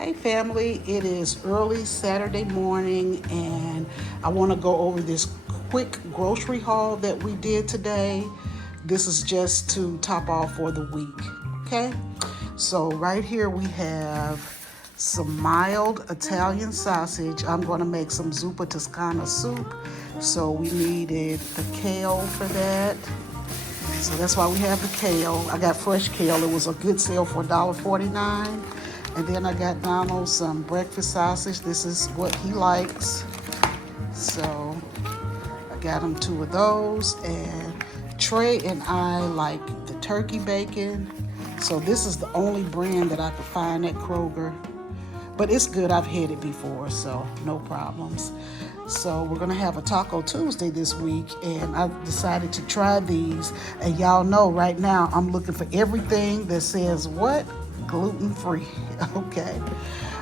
Hey family, it is early Saturday morning and I want to go over this quick grocery haul that we did today. This is just to top off for the week, okay? So right here we have some mild Italian sausage. I'm going to make some zuppa Toscana soup. So we needed the kale for that. So that's why we have the kale. I got fresh kale. It was a good sale for $1.49. And then I got Donald some breakfast sausage. This is what he likes. So I got him two of those. And Trey and I like the turkey bacon. So this is the only brand that I could find at Kroger. But it's good. I've had it before, so no problems. So we're gonna have a Taco Tuesday this week, and I decided to try these. And y'all know right now I'm looking for everything that says what? Gluten-free. Okay.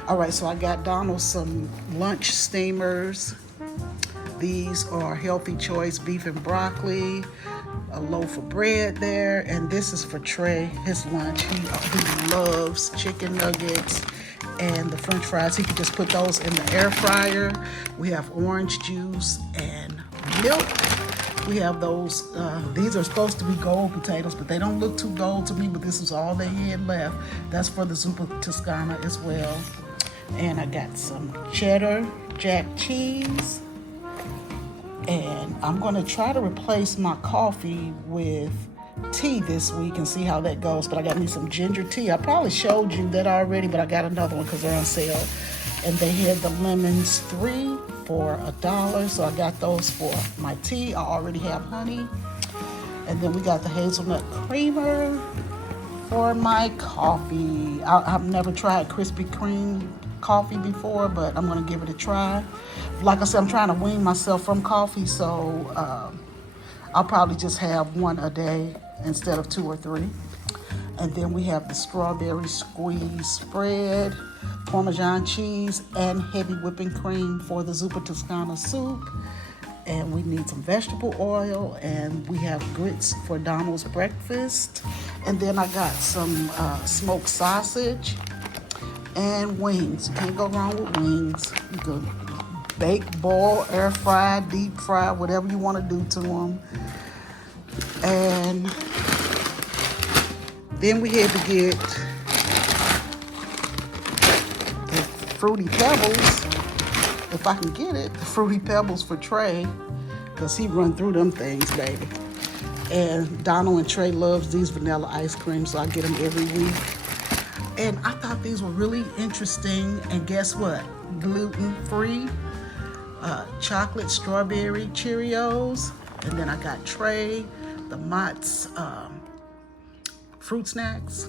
All right, so I got Donald some lunch steamers. These are Healthy Choice beef and broccoli, a loaf of bread there, and this is for Trey, his lunch. He loves chicken nuggets and the french fries. He can just put those in the air fryer. We have orange juice and milk. We have those, these are supposed to be gold potatoes, but they don't look too gold to me, but this is all they had left. That's for the zuppa Toscana as well. And I got some cheddar jack cheese. And I'm gonna try to replace my coffee with tea this week and see how that goes. But I got me some ginger tea. I probably showed you that already, but I got another one because they're on sale. And they had the lemons 3 for $1, so I got those for my tea. I already have honey. And then we got the hazelnut creamer for my coffee. I've never tried Krispy Kreme coffee before, but I'm gonna give it a try. Like I said, I'm trying to wean myself from coffee, so I'll probably just have one a day instead of 2 or 3. And then we have the strawberry squeeze spread, Parmesan cheese, and heavy whipping cream for the zuppa Toscana soup. And we need some vegetable oil, and we have grits for Donald's breakfast. And then I got some smoked sausage and wings. You can't go wrong with wings. You could bake, boil, air fry, deep fry, whatever you want to do to them. And then we had to get the Fruity Pebbles, if I can get it, the Fruity Pebbles for Trey, because he run through them things, baby. And Donald and Trey loves these vanilla ice cream, so I get them every week. And I thought these were really interesting, and guess what? Gluten-free, chocolate strawberry Cheerios, and then I got Trey, the Mott's fruit snacks.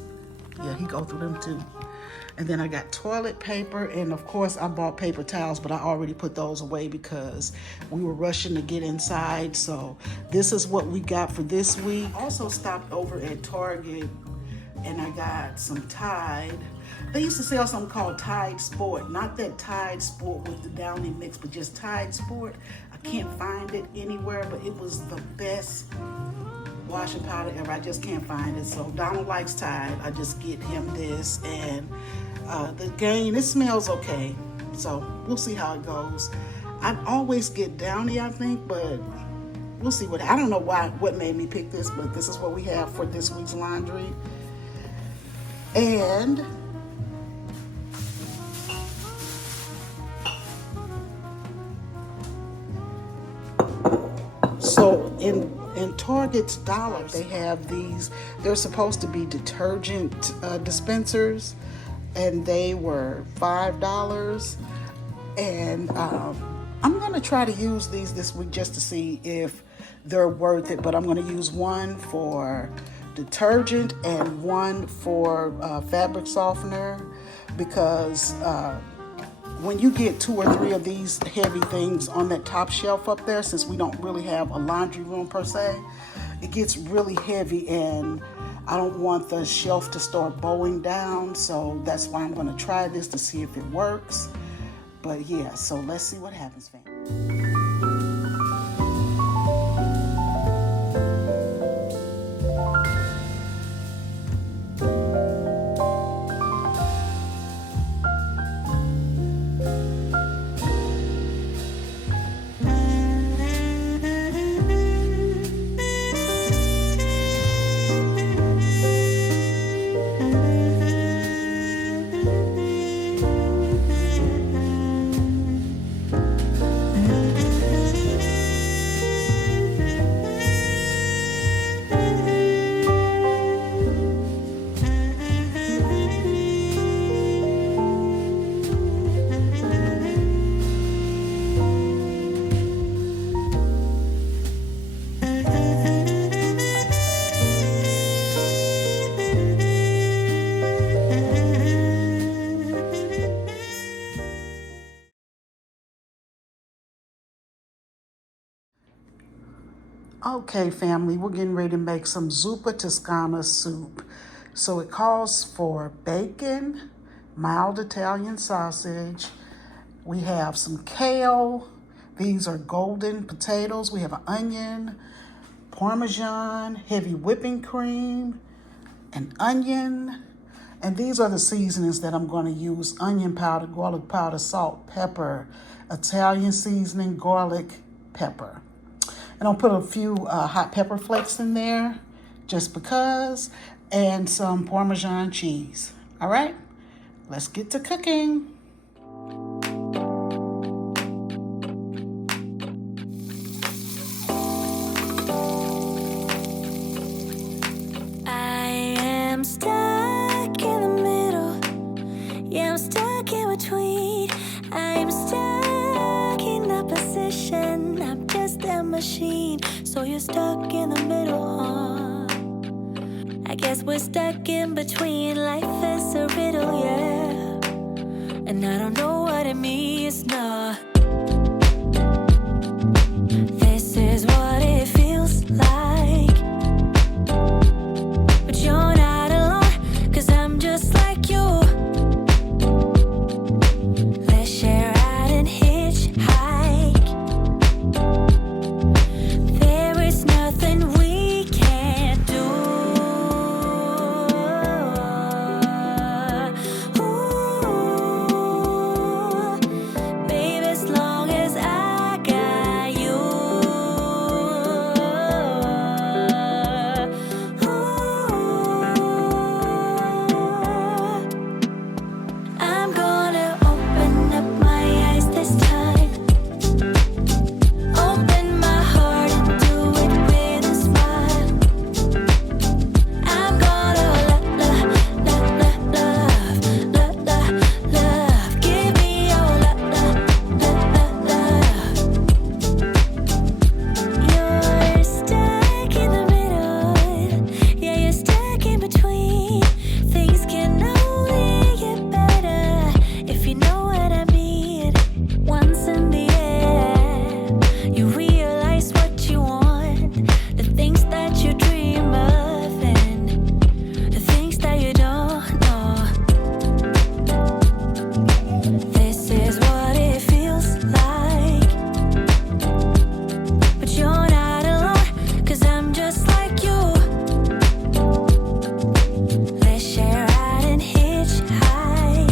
Yeah, he go through them too. And then I got toilet paper, and of course I bought paper towels, but I already put those away because we were rushing to get inside. So this is what we got for this week. Also stopped over at Target and I got some Tide. They used to sell something called Tide Sport. Not that Tide Sport with the Downy mix, but just Tide Sport. I can't find it anywhere, but it was the best washing powder ever. I just can't find it. So Donald likes Tide. I just get him this, and the Gain, it smells okay. So we'll see how it goes. I always get Downy, I think, but we'll see I don't know what made me pick this, but this is what we have for this week's laundry. And so in Target's Dollar, they have these, they're supposed to be detergent dispensers, and they were $5. And I'm gonna try to use these this week just to see if they're worth it, but I'm gonna use one for detergent and one for fabric softener, because when you get 2 or 3 of these heavy things on that top shelf up there, since we don't really have a laundry room per se, it gets really heavy, and I don't want the shelf to start bowing down. So that's why I'm going to try this to see if it works. But yeah, so let's see what happens, fam. Okay, family, we're getting ready to make some zuppa toscana soup. So it calls for bacon, mild Italian sausage. We have some kale. These are golden potatoes. We have an onion, Parmesan, heavy whipping cream, an onion. And these are the seasonings that I'm going to use: onion powder, garlic powder, salt, pepper, Italian seasoning, garlic, pepper. And I'll put a few hot pepper flakes in there just because, and some Parmesan cheese. All right, let's get to cooking. I am stuck in the middle. Yeah, I'm stuck in between. I'm stuck in opposition. I'm just a machine. So you're stuck in the middle, huh? I guess we're stuck in between. Life is a riddle, yeah. And I don't know what it means, no. This is what it feels like. But you're not alone, 'cause I'm just like you. Let's share out and hitchhike. There is nothing we can't do. Ooh, baby, as long as I got you. I'm gonna open up my eyes this time. Open my heart and do it with a smile. I'm gonna love, love, love, love, love, love. Give me your love, love, love, love. You're stuck in the middle. Yeah, you're stuck in between. Things can only get better if you know what I mean. Once in the air, you realize what you want, the things that you dream of, and the things that you don't know. This is what it feels like. But you're not alone, 'cause I'm just like you. Let's share out and hitchhike.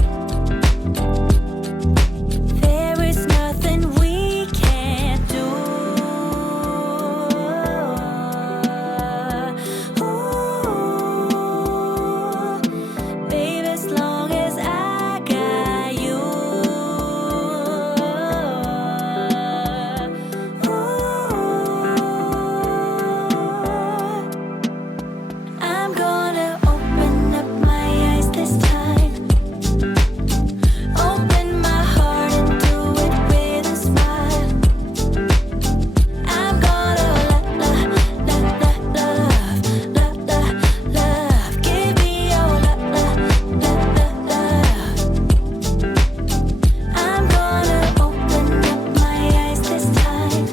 There is nothing we can't do. Ooh, baby, as long as I got you. I'm gonna open up my eyes this time. Open my heart and do it with a smile. I'm gonna love, love, love, love, love, love. Give me your love, love, love. I'm gonna open up my eyes this time.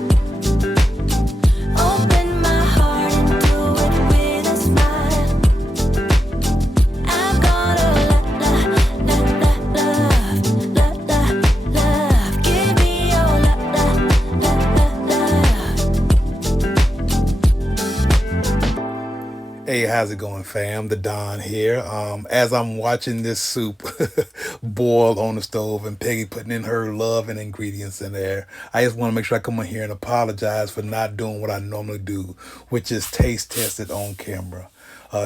Open my heart and do it with a smile. I'm gonna love, love, love, love, love. Give me your love, love, love. Hey, how's it going, fam? The Don here. As I'm watching this soup boil on the stove and Peggy putting in her love and ingredients in there, I just want to make sure I come on here and apologize for not doing what I normally do, which is taste test it on camera.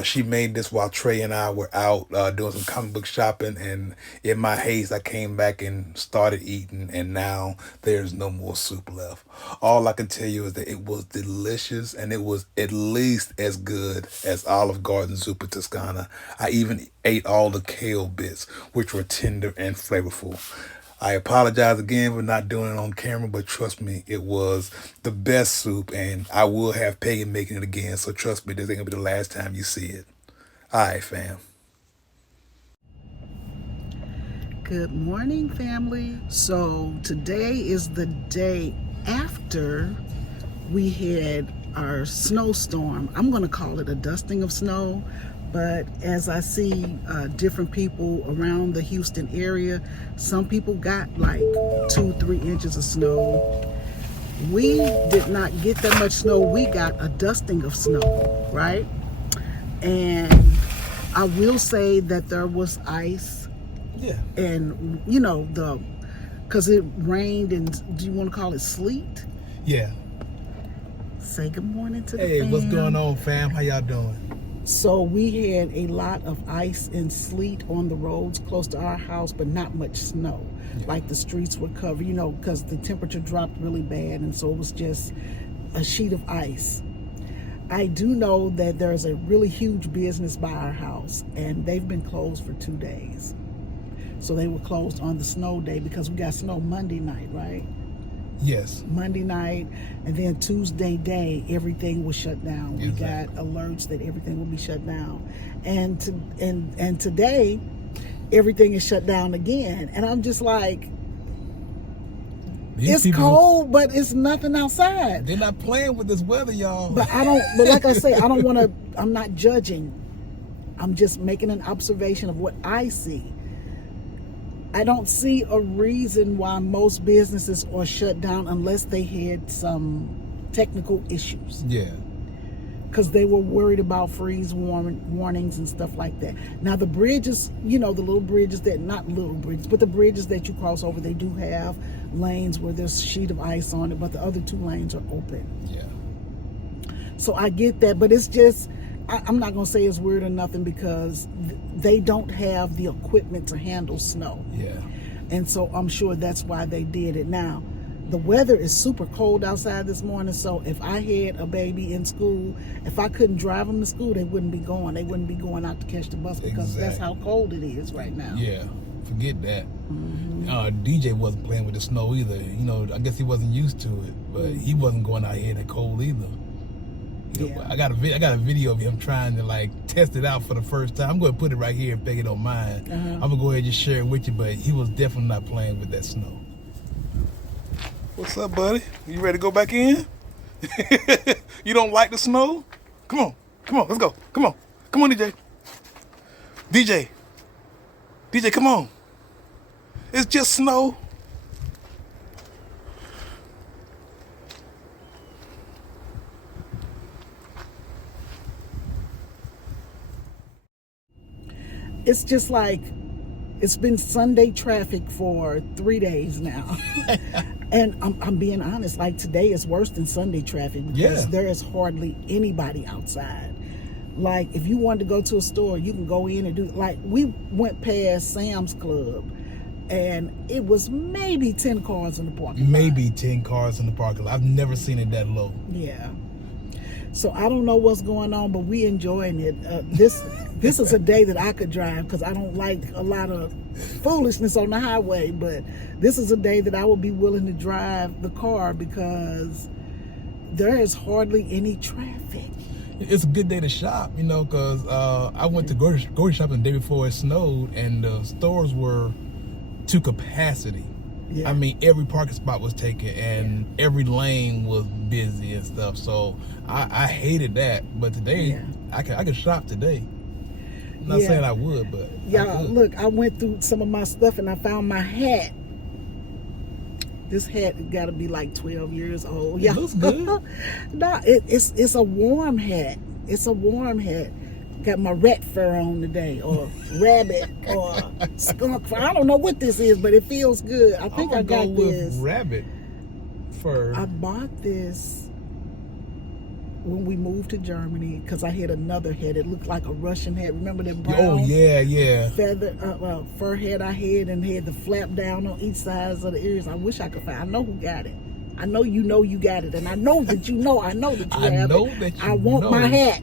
She made this while Trey and I were out doing some comic book shopping, and in my haste, I came back and started eating, and now there's no more soup left. All I can tell you is that it was delicious, and it was at least as good as Olive Garden Zuppa Toscana. I even ate all the kale bits, which were tender and flavorful. I apologize again for not doing it on camera, but trust me, it was the best soup, and I will have Peggy making it again, so trust me, this ain't gonna be the last time you see it. All right, fam. Good morning, family. So today is the day after we had our snowstorm. I'm going to call it a dusting of snow, but as I see different people around the Houston area, some people got like 2-3 inches of snow. We did not get that much snow. We got a dusting of snow, right? And I will say that there was ice. Yeah. And you know, because it rained, and do you want to call it sleet? Yeah. Say good morning to the Hey, fam. what's going on, fam? How y'all doing? So we had a lot of ice and sleet on the roads close to our house, but not much snow. Yeah. Like the streets were covered, you know, because the temperature dropped really bad, and so it was just a sheet of ice. I do know that there's a really huge business by our house, and they've been closed for 2 days. So they were closed on the snow day because we got snow Monday night, right? Yes. Monday night, and then Tuesday day, everything was shut down. We Exactly. got alerts that everything will be shut down, and today, everything is shut down again. And I'm just like, These it's people, cold, but it's nothing outside. they're not playing with this weather, y'all. But I don't. But like I say, I don't want to. I'm not judging. I'm just making an observation of what I see. I don't see a reason why most businesses are shut down unless they had some technical issues, Yeah. because they were worried about freeze warnings and stuff like that. Now the bridges, you know, the little bridges that, not little bridges, but the bridges that you cross over, they do have lanes where there's a sheet of ice on it, but the other 2 lanes are open. Yeah. So I get that, but it's just, I'm not going to say it's weird or nothing, because they don't have the equipment to handle snow. Yeah. And so I'm sure that's why they did it. Now, the weather is super cold outside this morning, so if I had a baby in school, if I couldn't drive them to school, they wouldn't be going. They wouldn't be going out to catch the bus, because that's how cold it is right now. Yeah. Forget that. Mm-hmm. DJ wasn't playing with the snow either. You know, I guess he wasn't used to it, but he wasn't going out here in the cold either. You know, Yeah. I got a video of him trying to like test it out for the first time. I'm going to put it right here if Peggy don't mind. I'm going to go ahead and just share it with you, but he was definitely not playing with that snow. What's up, buddy? You ready to go back in? You don't like the snow? Come on, let's go. Come on, DJ. DJ, come on. It's just snow. It's just like, it's been Sunday traffic for 3 days now. And I'm being honest, like today is worse than Sunday traffic, because there is hardly anybody outside. Like if you wanted to go to a store, you can go in and do, like we went past Sam's Club and it was maybe 10 cars in the parking lot. Maybe 10 cars in the parking lot. I've never seen it that low. Yeah. So I don't know what's going on, but we enjoying it. This is a day that I could drive, because I don't like a lot of foolishness on the highway. But this is a day that I would be willing to drive the car, because there is hardly any traffic. It's a good day to shop, you know, because I went to grocery shopping the day before it snowed, and the stores were to capacity. Yeah. I mean, every parking spot was taken, and every lane was busy and stuff. So I hated that. But today, I could shop today. I'm not saying I would, but yeah. Look, I went through some of my stuff and I found my hat. This hat got to be like 12 years old. Yeah, it looks good. No, it's a warm hat. It's a warm hat. Got my rat fur on today, or rabbit, or skunk fur. I don't know what this is, but it feels good. I think I got this. Rabbit fur. I bought this when we moved to Germany, because I had another hat. It looked like a Russian hat. Remember that brown? Oh yeah. Feather fur hat I had, and had the flap down on each side of the ears. I wish I could find. I know who got it. I know you got it, and I know that you know. I know that you have it. I want my hat.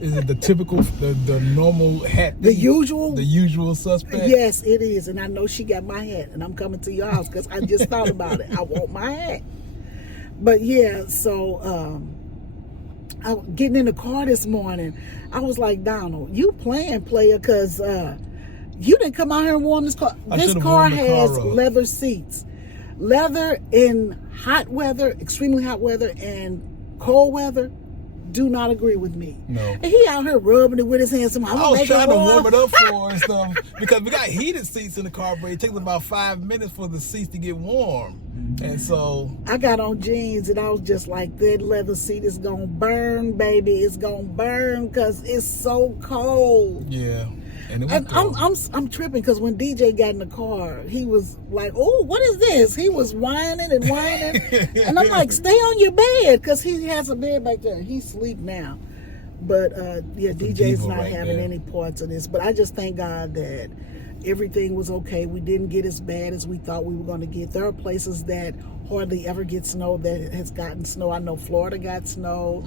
Is it the typical, the normal hat? The usual suspect? Yes, it is, and I know she got my hat, and I'm coming to your house because I just thought about it. I want my hat. But yeah, so I getting in the car this morning, I was like, Donald, you playing player, because you didn't come out here and warm this car. This car has leather seats. Leather in hot weather, extremely hot weather, and cold weather, do not agree with me. No. And he out here rubbing it with his hands. I was trying to warm it up for her and stuff because we got heated seats in the car, but it takes about 5 minutes for the seats to get warm. And so I got on jeans and I was just like, that leather seat is gonna burn, baby. It's gonna burn because it's so cold. yeah. And it was And cold. I'm tripping because when DJ got in the car, he was like, "Oh, what is this?" He was whining and whining, and I'm like, "Stay on your bed," because he has a bed back there. He's asleep now, but yeah, DJ's diva not right having there. any parts of this. But I just thank God that everything was okay. We didn't get as bad as we thought we were going to get. There are places that hardly ever get snow that has gotten snow. I know Florida got snow,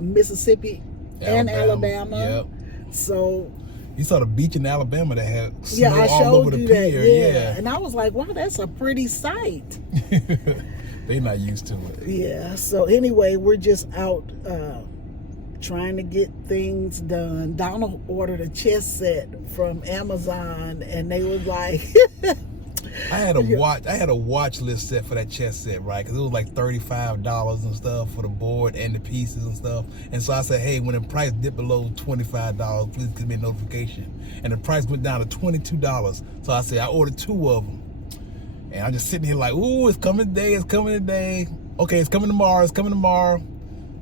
Mississippi and Alabama. Yep. So. You saw the beach in Alabama that had snow Yeah, I all over showed the you pier. that. Yeah. And I was like, wow, that's a pretty sight. They not used to it. Yeah. So anyway, we're just out trying to get things done. Donald ordered a chess set from Amazon, and they was like, I had a watch list set for that chess set, right? Because it was like $35 and stuff for the board and the pieces and stuff. And so I said, hey, when the price dipped below $25, please give me a notification. And the price went down to $22. So I said, I ordered 2 of them. And I'm just sitting here like, ooh, it's coming today, it's coming today. Okay, it's coming tomorrow, it's coming tomorrow.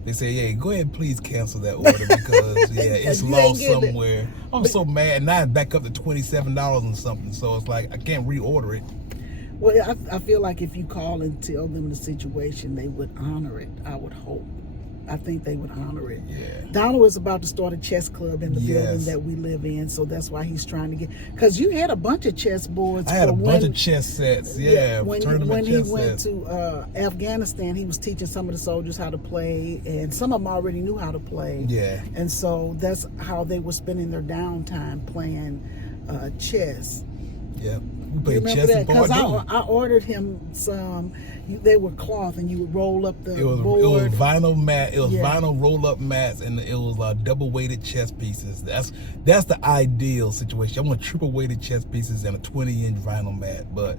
They say, yeah, go ahead and please cancel that order because, yeah, it's You ain't lost getting it. somewhere. I'm so mad. Now it's back up to $27 and something. So it's like, I can't reorder it. well, I feel like if you call and tell them the situation, they would honor it. I would hope. I think they would honor it. Yeah. Donald is about to start a chess club in the building Yes. that we live in, so that's why he's trying to get. Because you had a bunch of chess boards. I had for a bunch when- of chess sets, yeah, when tournament he chess went sets. to Afghanistan, he was teaching some of the soldiers how to play, and some of them already knew how to play. Yeah. And so that's how they were spending their downtime playing chess. Yeah, we You played remember chess that? and Because Pardue. I ordered him some. They were cloth, and you would roll up the It was board. vinyl mat. It was Yeah. vinyl roll up mats, and it was double weighted chess pieces. That's the ideal situation. I want triple weighted chess pieces and a 20-inch vinyl mat. But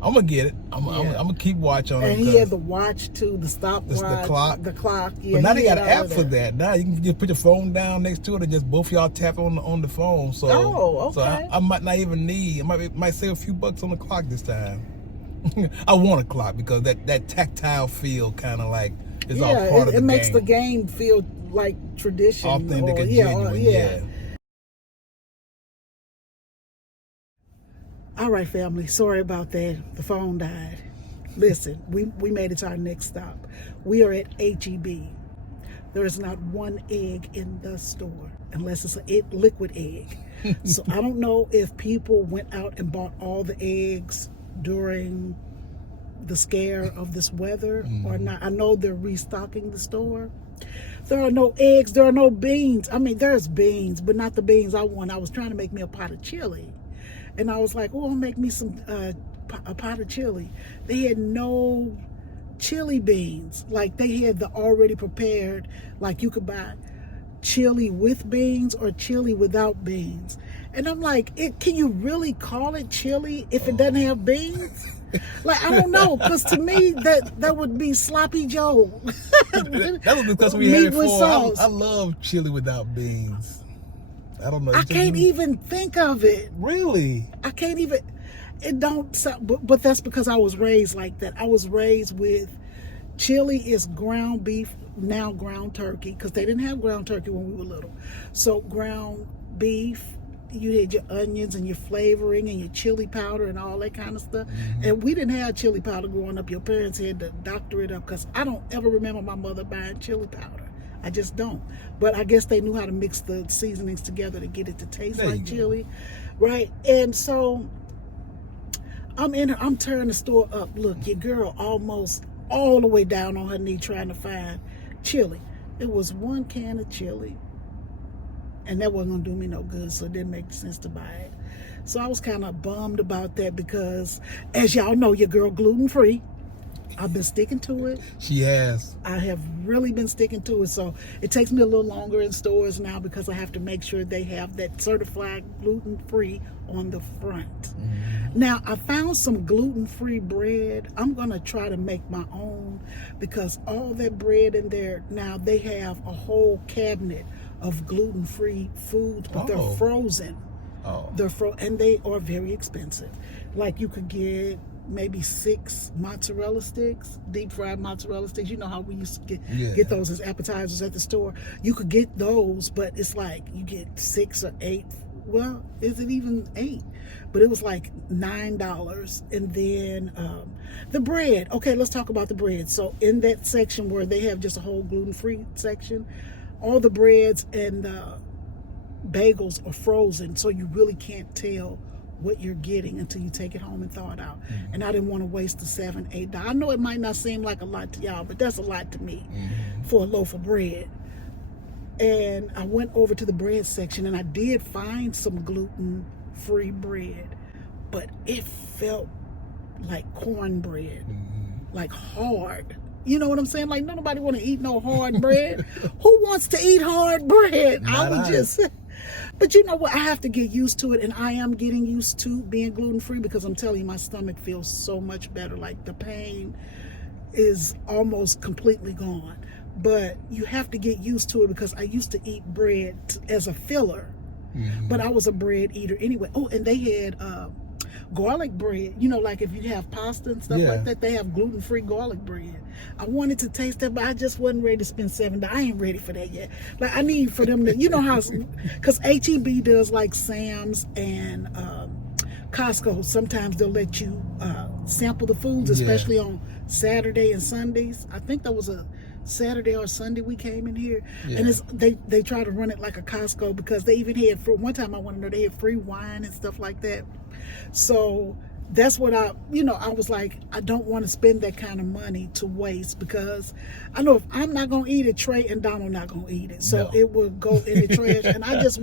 I'm gonna get it. I'm gonna keep watch on it. And he 'cause- had the watch too, the stopwatch, the clock. The clock. Yeah, But now he they got had an all app of for that. Now you can just put your phone down next to it and just both y'all tap on the phone. So, Oh, so okay. I might not even need. I might save a few bucks on the clock this time. I want a clock because that tactile feel kind of like is all Yeah, part of it the makes game. the game feel like tradition. Authentic or, and yeah, genuine. or- Yeah. All right, family. Sorry about that. The phone died. Listen, we made it to our next stop. We are at HEB. There is not one egg in the store unless it's a liquid egg. So I don't know if people went out and bought all the eggs during the scare of this weather or not. I know they're restocking the store. There are no eggs. There are no beans. I mean, there's beans, but not the beans I want. I was trying to make me a pot of chili. And I was like, oh, I'll make me a pot of chili. They had no chili beans. Like they had the already prepared, like you could buy chili with beans or chili without beans. And I'm like, can you really call it chili if it doesn't have beans? Like, I don't know, because to me, that would be sloppy Joe. That was because we Meat had it with before. sauce. I love chili without beans. I don't know. I can't even think of it. Really. I can't even. It don't sound, but that's because I was raised like that. I was raised with chili is ground beef, now ground turkey, because they didn't have ground turkey when we were little. So ground beef, you had your onions and your flavoring and your chili powder and all that kind of stuff. And we didn't have chili powder growing up. Your parents had to doctor it up, because I don't ever remember my mother buying chili powder. I just don't. But I guess they knew how to mix the seasonings together to get it to taste There you like go. chili, right? And so I'm tearing the store up. Look, your girl almost all the way down on her knee trying to find chili. It was one can of chili, and that wasn't gonna do me no good, so it didn't make sense to buy it. So I was kind of bummed about that because, as y'all know, your girl gluten-free. I've been sticking to it. She has. I have really been sticking to it. So it takes me a little longer in stores now because I have to make sure they have that certified gluten-free on the front. Now, I found some gluten-free bread. I'm going to try to make my own because all that bread in there, now they have a whole cabinet of gluten-free foods, but they're frozen. Oh. And they are very expensive. Like you could get maybe 6 mozzarella sticks, deep fried mozzarella sticks. You know how we used to get those as appetizers at the store. You could get those, but it's like you get 6 or 8. Well, is it even 8? But it was like $9. And then the bread. Okay, let's talk about the bread. So in that section where they have just a whole gluten-free section, all the breads and bagels are frozen, so you really can't tell what you're getting until you take it home and thaw it out. And I didn't want to waste the $7, $8. I know it might not seem like a lot to y'all, but that's a lot to me for a loaf of bread. And I went over to the bread section and I did find some gluten-free bread, but it felt like cornbread, like hard. You know what I'm saying? Like nobody want to eat no hard bread. Who wants to eat hard bread? But you know what? I have to get used to it, and I am getting used to being gluten-free because I'm telling you, my stomach feels so much better. Like the pain is almost completely gone. But you have to get used to it because I used to eat bread as a filler, but I was a bread eater anyway. Oh, and they had garlic bread. You know, like if you have pasta and stuff like that, they have gluten-free garlic bread. I wanted to taste that, but I just wasn't ready to spend $7. I ain't ready for that yet. Like I need for them to, you know how, because H-E-B does like Sam's and Costco. Sometimes they'll let you sample the foods, especially on Saturday and Sundays. I think that was a Saturday or Sunday we came in here, and they try to run it like a Costco because they even had, for one time I went in there, they had free wine and stuff like that. So that's what I was like, I don't want to spend that kind of money to waste because I know if I'm not going to eat it, Trey and Donald not going to eat it. So it will go in the trash. And I just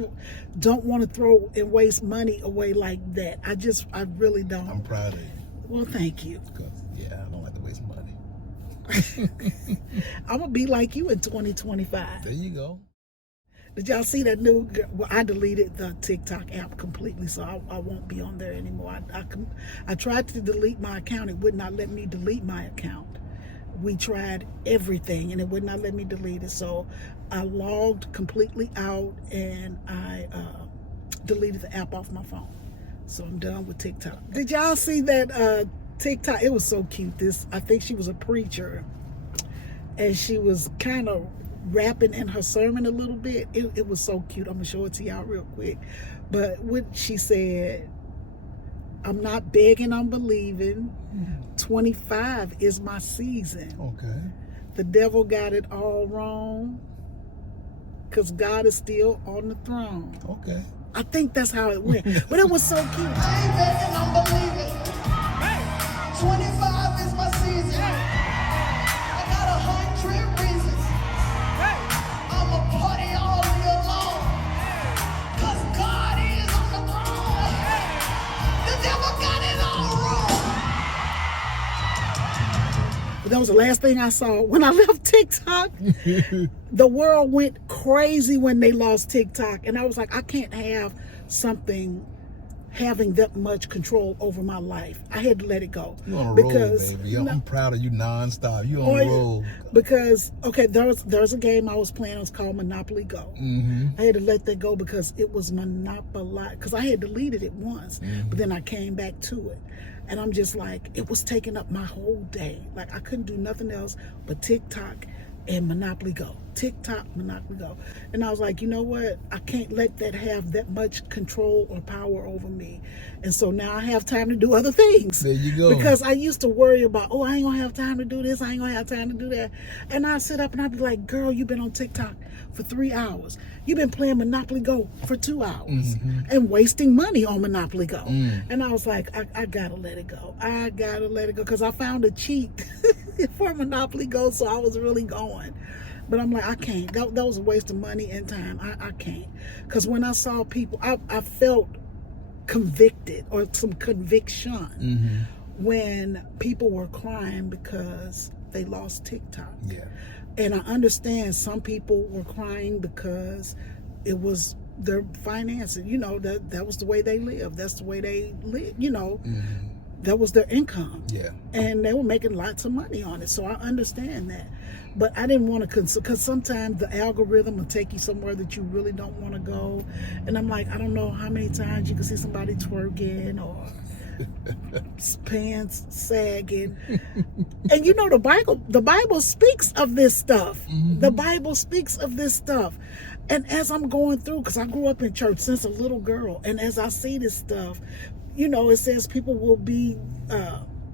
don't want to throw and waste money away like that. I really don't. I'm proud of you. Well, thank you. Because, I don't like to waste money. I'm going to be like you in 2025. There you go. Did y'all see that new? Well, I deleted the TikTok app completely, so I won't be on there anymore. I tried to delete my account. It would not let me delete my account. We tried everything, and it would not let me delete it. So I logged completely out, and I deleted the app off my phone. So I'm done with TikTok. Did y'all see that TikTok? It was so cute. I think she was a preacher, and she was kind of rapping in her sermon a little bit. It was so cute. I'm gonna show it to y'all real quick. But what she said, I'm not begging, I'm believing. 25 is my season. Okay. The devil got it all wrong because God is still on the throne. Okay. I think that's how it went. But it was so cute. I ain't begging, I'm believing. 25 is my season. I got 100 reasons. I'm a party all year long. 'Cause God is on the throne. The devil got it all wrong. But that was the last thing I saw when I left TikTok. The world went crazy when they lost TikTok. And I was like, I can't have something having that much control over my life. I had to let it go. You on a roll, baby. I'm proud of you nonstop. You on a roll. Because, okay, there's a game I was playing. It was called Monopoly Go. I had to let that go because it was monopolized. Because I had deleted it once, but then I came back to it. And I'm just like, it was taking up my whole day. Like, I couldn't do nothing else but TikTok and Monopoly Go. TikTok, Monopoly Go. And I was like, you know what? I can't let that have that much control or power over me. And so now I have time to do other things. There you go. Because I used to worry about, oh, I ain't gonna have time to do this, I ain't gonna have time to do that. And I sit up and I'd be like, girl, you've been on TikTok for 3 hours. You've been playing Monopoly Go for 2 hours and wasting money on Monopoly Go. And I was like, I gotta let it go. I gotta let it go because I found a cheat for Monopoly Go, so I was really going. But I'm like, I can't. That was a waste of money and time. I can't. Because when I saw people, I felt convicted or some conviction when people were crying because they lost TikTok. Yeah. And I understand some people were crying because it was their finances. You know, that was the way they lived. That's the way they live. You know, that was their income. Yeah. And they were making lots of money on it. So I understand that. But I didn't want to, because sometimes the algorithm will take you somewhere that you really don't want to go. And I'm like, I don't know how many times you can see somebody twerking or pants sagging. And you know, the Bible speaks of this stuff. The Bible speaks of this stuff. And as I'm going through, because I grew up in church since a little girl, and as I see this stuff, you know, it says people will be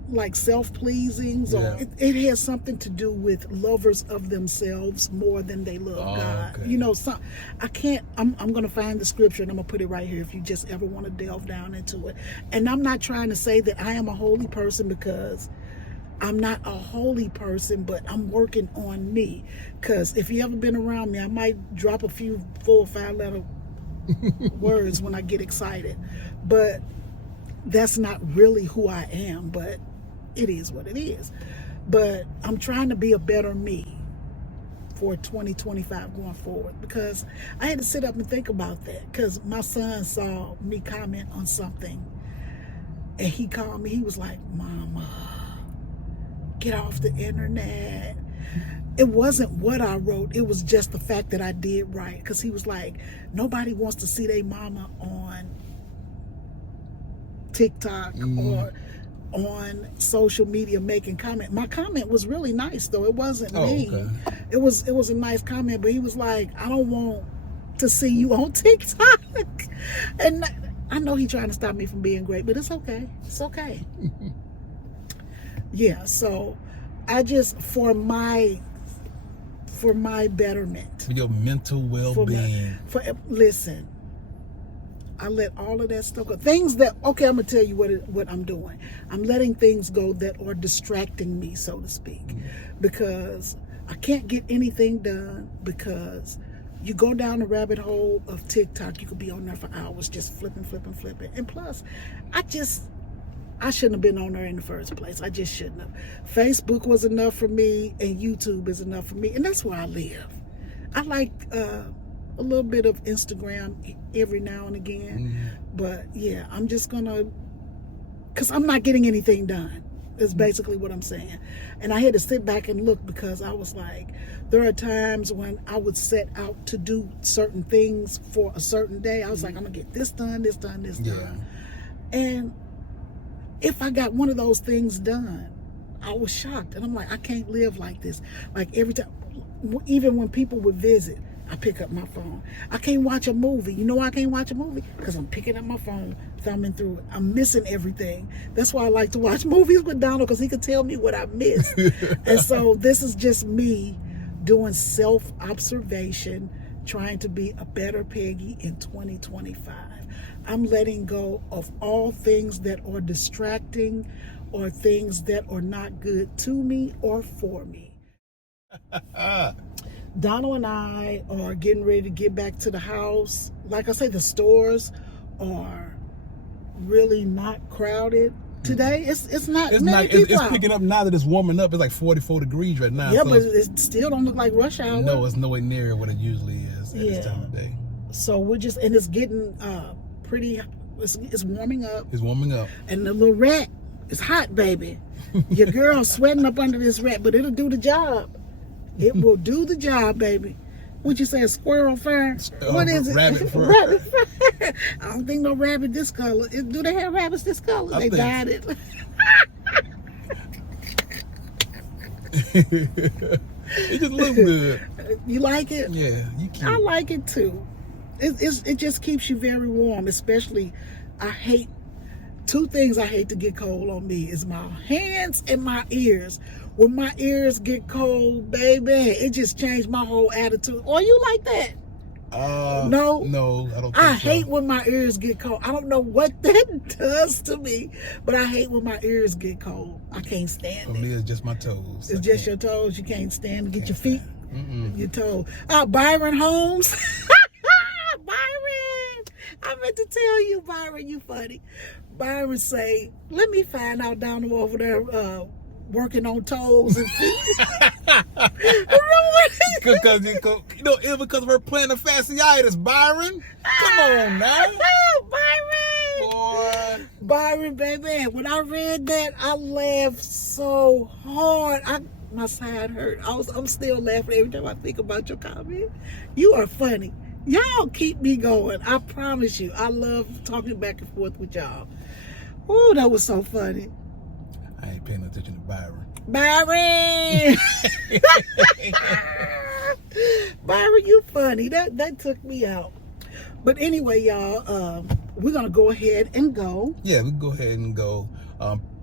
like self-pleasings, or it has something to do with lovers of themselves more than they love God. Okay. You know, I'm going to find the scripture and I'm going to put it right here if you just ever want to delve down into it. And I'm not trying to say that I am a holy person, because I'm not a holy person, but I'm working on me. Because if you ever been around me, I might drop a few 4 or 5 letter words when I get excited. But that's not really who I am, but it is what it is. But I'm trying to be a better me for 2025 going forward, because I had to sit up and think about that, because my son saw me comment on something and he called me. He was like, "Mama, get off the internet." It wasn't what I wrote, it was just the fact that I did right. Because he was like, nobody wants to see their mama on TikTok or on social media making comment. My comment was really nice though. It wasn't mean. Okay. It was a nice comment, but he was like, I don't want to see you on TikTok. And I know he's trying to stop me from being great, but it's okay. It's okay. Yeah, so I just, for my betterment, For your mental well-being. Listen, I let all of that stuff go. Things that, okay, I'm gonna tell you what I'm doing. I'm letting things go that are distracting me, so to speak, because I can't get anything done. Because you go down the rabbit hole of TikTok, you could be on there for hours just flipping. And plus, I shouldn't have been on there in the first place. I just shouldn't have. Facebook was enough for me, and YouTube is enough for me, and that's where I live. I like a little bit of Instagram every now and again, but yeah, I'm just gonna, because I'm not getting anything done, is basically what I'm saying. And I had to sit back and look, because I was like, there are times when I would set out to do certain things for a certain day. I was like, I'm gonna get this done. And if I got one of those things done, I was shocked. And I'm like, I can't live like this. Like every time, even when people would visit, I pick up my phone. I can't watch a movie. You know why I can't watch a movie? Because I'm picking up my phone, thumbing through it. I'm missing everything. That's why I like to watch movies with Donald, because he can tell me what I missed. And so this is just me doing self-observation, trying to be a better Peggy in 2025. I'm letting go of all things that are distracting or things that are not good to me or for me. Donald and I are getting ready to get back to the house. Like I say, the stores are really not crowded today. It's not many people It's out. picking up now that it's warming up. It's like 44 degrees right now. Yeah, so but it still don't look like rush hour. no, it's nowhere near what it usually is at this time of day. So we're just, and it's getting pretty, it's warming up. It's warming up. And the little rat is hot, baby. Your girl's sweating up under this rat, but it'll do the job. It will do the job, baby. What you say, a squirrel fur? What is it? Rabbit fur. Rabbit fur. I don't think no rabbit this color. Do they have rabbits this color? I They think dyed it. It just looks good. You like it? Yeah, you cute. I like it too. It just keeps you very warm. Especially, I hate two things. I hate to get cold on me is my hands and my ears. When my ears get cold, baby, it just changed my whole attitude. Oh, you like that? No, I don't think I so. hate when my ears get cold. I don't know what that does to me, but I hate when my ears get cold. I can't stand For it. me, it's just my toes. It's just your toes. You can't stand to get your feet, your toes. Byron Holmes. Byron. I meant to tell you, Byron, you funny. Byron say, let me find out down over there working on toes and feet. Because you know, it's because of her plantar fasciitis, Byron. Come on now. Byron! Boy. Byron, baby, when I read that, I laughed so hard. My side hurt. I'm still laughing every time I think about your comment. You are funny. Y'all keep me going. I promise you. I love talking back and forth with y'all. Oh, that was so funny. I ain't paying attention to Byron. Byron! Byron, you funny. That took me out. But anyway, y'all, we're going to go ahead and go. Yeah, we can go ahead and go.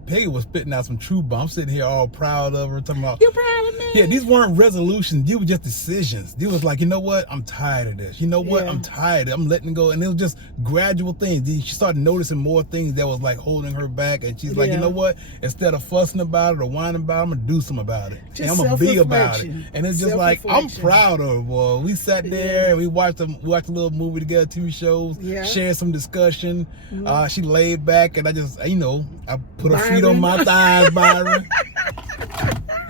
Peggy was spitting out some true bombs. I'm sitting here all proud of her, talking about. You proud of me? Yeah, these weren't resolutions. These were just decisions. These was like, you know what? I'm tired of this. You know what? Yeah. I'm tired. I'm letting it go. And it was just gradual things. She started noticing more things that was like holding her back. And she's like, you Yeah. know what? Instead of fussing about it or whining about it, I'm going to do something about it. Just and I'm going to be about it. self-reflection. And it's just like, I'm Self-reflection. proud of her, boy. We sat there and we watched a little movie together, 2 shows, Yeah. shared some discussion. She laid back and I just, you know, I put her feet Byron. on my thighs, Byron.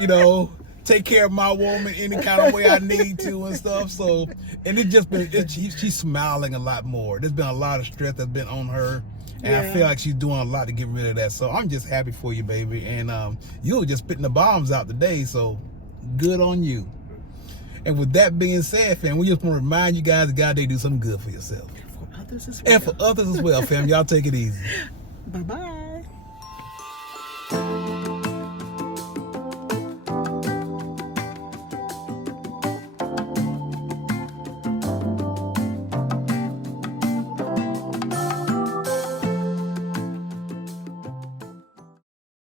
You know, take care of my woman any kind of way I need to and stuff. So, and it's just been, she's smiling a lot more. There's been a lot of stress that's been on her. And I Yeah. feel like she's doing a lot to get rid of that. So I'm just happy for you, baby. And you were just spitting the bombs out today. So good on you. And with that being said, fam, we just want to remind you guys, God, they do something good for yourself. For others as well. And for others as well, fam. Y'all take it easy. Bye-bye.